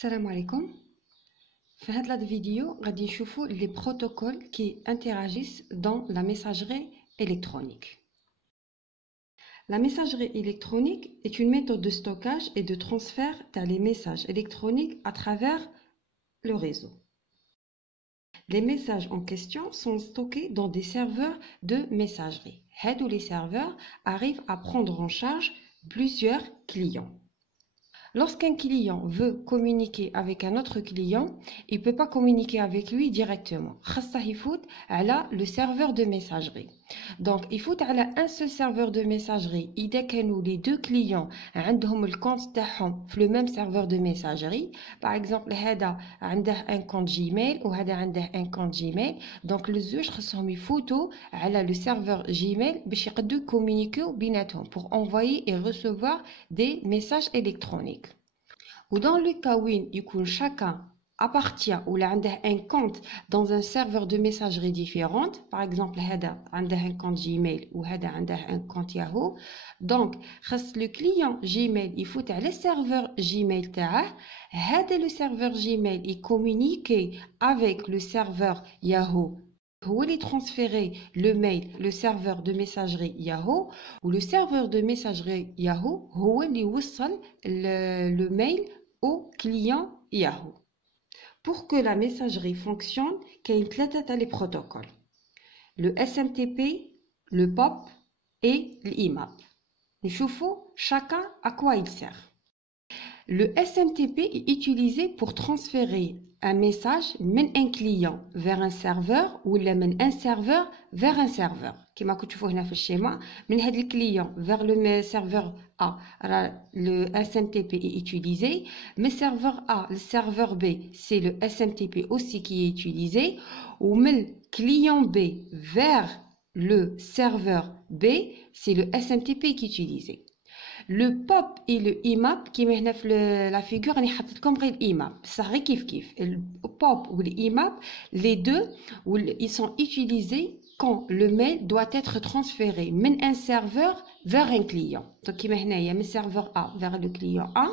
Salam alaikum. Dans cette vidéo, on va voir les protocoles qui interagissent dans la messagerie électronique. La messagerie électronique est une méthode de stockage et de transfert des messages électroniques à travers le réseau. Les messages en question sont stockés dans des serveurs de messagerie. Les serveurs arrivent à prendre en charge plusieurs clients. Lorsqu'un client veut communiquer avec un autre client, il ne peut pas communiquer avec lui directement. Il faut le serveur de messagerie. Donc, il faut un seul serveur de messagerie. Idée que nous, les deux clients ont le compte le même serveur de messagerie. Par exemple, Hada a un compte Gmail ou Hada a un compte Gmail. Donc, les deux ressemblent photo à le serveur Gmail pour communiquer pour envoyer et recevoir des messages électroniques. Ou dans le cas où chacun appartient ou a un compte dans un serveur de messagerie différent, par exemple, Hada a un compte Gmail ou Hada a un compte Yahoo, donc le client Gmail il faut le serveur Gmail le serveur Gmail il communique avec le serveur Yahoo. Où il transférer le mail, le serveur de messagerie Yahoo, ou le serveur de messagerie Yahoo, où il le mail au client Yahoo. Pour que la messagerie fonctionne, il y a les protocoles. Le SMTP, le POP et l'IMAP. Nous voyons chacun à quoi il sert. Le SMTP est utilisé pour transférer un message d'un client vers un serveur ou un serveur vers un serveur. Comme vous voyez dans le schéma, le client vers le serveur A, le SMTP est utilisé. Le serveur A, le serveur B, c'est le SMTP aussi qui est utilisé. Ou le client B vers le serveur B, c'est le SMTP qui est utilisé. Le POP et le IMAP qui met la figure on est comme l'IMAP ça kif le POP ou l'IMAP les deux ils sont utilisés quand le mail doit être transféré d'un serveur vers un client. Donc il y a un serveur A vers le client A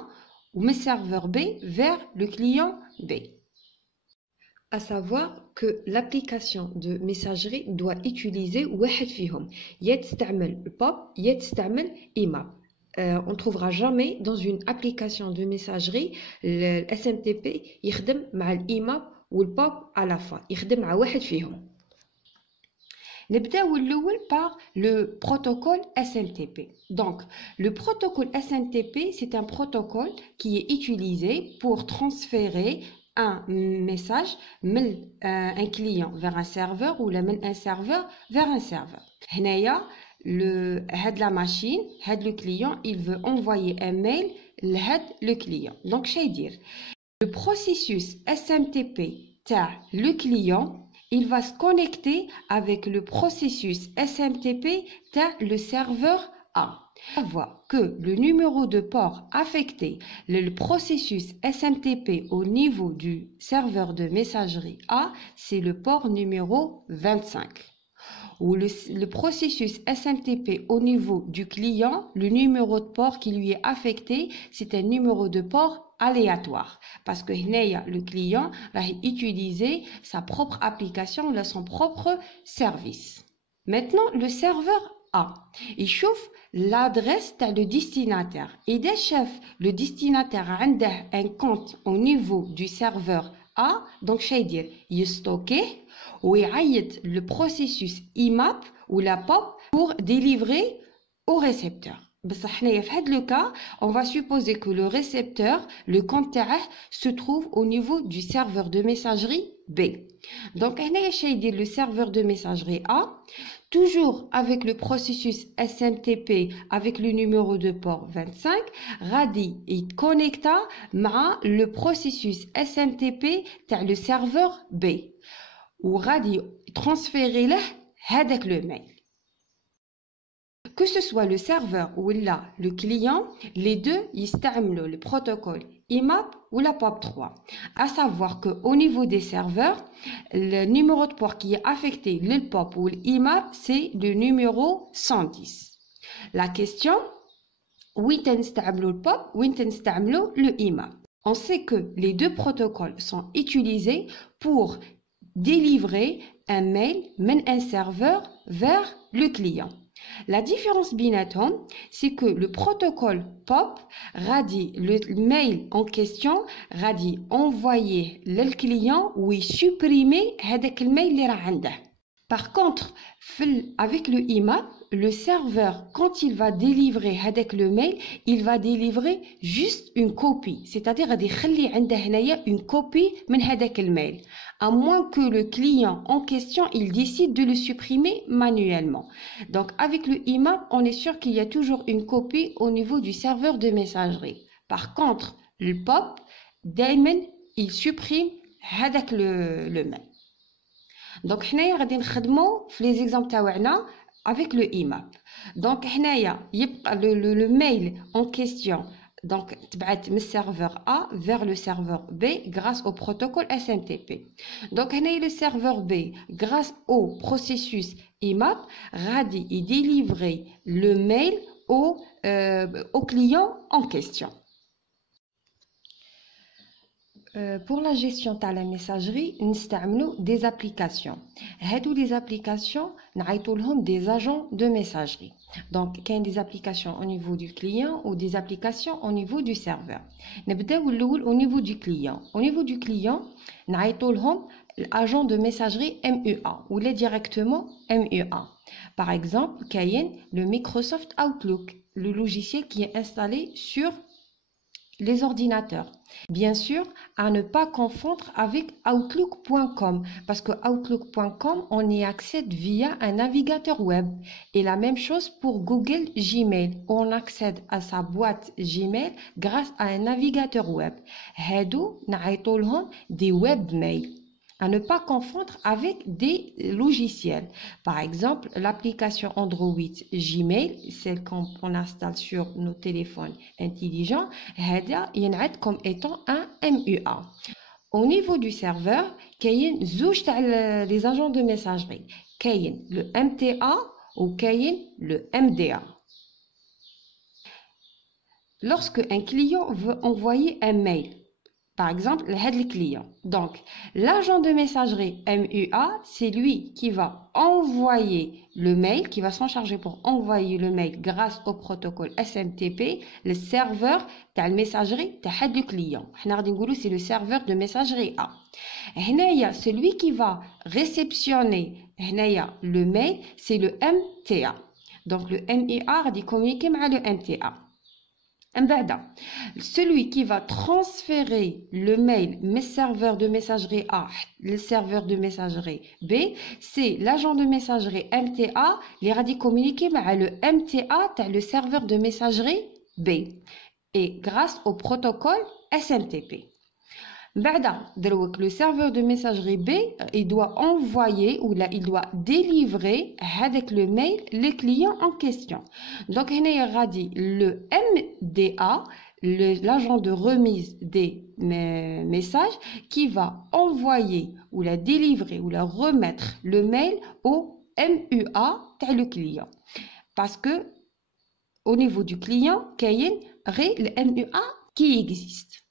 ou un serveur B vers le client B. À savoir que l'application de messagerie doit utiliser واحد فيهم يستعمل POP يستعمل IMAP. On ne trouvera jamais dans une application de messagerie le SMTP يخدم مع الإيماب والبوب à la fois يخدم مع واحد فيهم. نبداو الأول par le protocole SMTP. Donc le protocole SMTP c'est un protocole qui est utilisé pour transférer un message d'un client vers un serveur ou un serveur vers un serveur. هنايا la machine, le client, il veut envoyer un mail le client. Donc, je vais dire, le processus SMTP le client, il va se connecter avec le processus SMTP le serveur A. On voit que le numéro de port affecté le processus SMTP au niveau du serveur de messagerie A, c'est le port numéro 25. Ou le processus SMTP au niveau du client, le numéro de port qui lui est affecté, c'est un numéro de port aléatoire. Parce que le client va utiliser sa propre application, son propre service. Maintenant, le serveur A, il chauffe l'adresse de le destinataire. Et dès chef, le destinataire a un compte au niveau du serveur A, donc je vais dire, il stocke ou il le processus IMAP ou la POP pour délivrer au récepteur. Dans le cas, on va supposer que le récepteur, le compte se trouve au niveau du serveur de messagerie B. Donc, je vais dire le serveur de messagerie A, toujours avec le processus SMTP avec le numéro de port 25, Radi est connecté à le processus SMTP le serveur B. Ou Radi transférer le mail. Que ce soit le serveur ou le client, les deux utilisent le protocole IMAP ou la POP3. À savoir qu'au niveau des serveurs, le numéro de port qui est affecté le POP ou l'IMAP, c'est le numéro 110. La question, où est-ce le POP, où est-ce le IMAP? On sait que les deux protocoles sont utilisés pour délivrer un mail d'un serveur vers le client. La différence بيناتهم, c'est que le protocole POP غادي le mail en question غادي envoyer le client ou supprimer هذاك الميل اللي راه عنده. Par contre, avec le IMAP, le serveur, quand il va délivrer avec le mail, il va délivrer juste une copie. C'est-à-dire, il va une copie de le mail. À moins que le client en question, il décide de le supprimer manuellement. Donc, avec le IMAP, on est sûr qu'il y a toujours une copie au niveau du serveur de messagerie. Par contre, le POP, daïman, il supprime le mail. Donc, حنايا غادي نخدمو في les exemples تاعنا avec le IMAP. Donc, حنايا يبقى le mail en question donc تبعت من serveur A vers le serveur B grâce au protocole SMTP. Donc, حنايا le serveur B grâce au processus IMAP غادي délivrer le mail au client en question. Pour la gestion de la messagerie, nous utilisons des applications. Ces applications, nous appelons des agents de messagerie. Donc, il y a des applications au niveau du client ou des applications au niveau du serveur. Nous commençons au niveau du client. Au niveau du client, nous appelons l'agent de messagerie MUA ou directement MUA. Par exemple, il y a le Microsoft Outlook, le logiciel qui est installé sur les ordinateurs. Bien sûr, à ne pas confondre avec Outlook.com parce que Outlook.com, on y accède via un navigateur web. Et la même chose pour Google Gmail. On accède à sa boîte Gmail grâce à un navigateur web. Hedou naïtolhom des webmails. À ne pas confondre avec des logiciels. Par exemple, l'application Android Gmail, celle qu'on installe sur nos téléphones intelligents, il y en comme étant un MUA. Au niveau du serveur, il y a les agents de messagerie. Il y a le MTA ou le MDA. Lorsque un client veut envoyer un mail, par exemple, le client. Donc, l'agent de messagerie MUA, c'est lui qui va envoyer le mail, qui va s'en charger pour envoyer le mail grâce au protocole SMTP, le serveur de la messagerie du client. C'est le serveur de messagerie A. Celui qui va réceptionner le mail, c'est le MTA. Donc, le MUA va communiquer avec le MTA. Celui qui va transférer le mail du serveur de messagerie A le serveur de messagerie B, c'est l'agent de messagerie MTA qui va communiquer avec le MTA, le serveur de messagerie B, et grâce au protocole SMTP. Le serveur de messagerie B, il doit envoyer ou il doit délivrer avec le mail le client en question. Donc, il y a le MDA, l'agent de remise des messages, qui va envoyer ou la délivrer ou la remettre le mail au MUA le client. Parce que au niveau du client, il y a le MUA qui existe.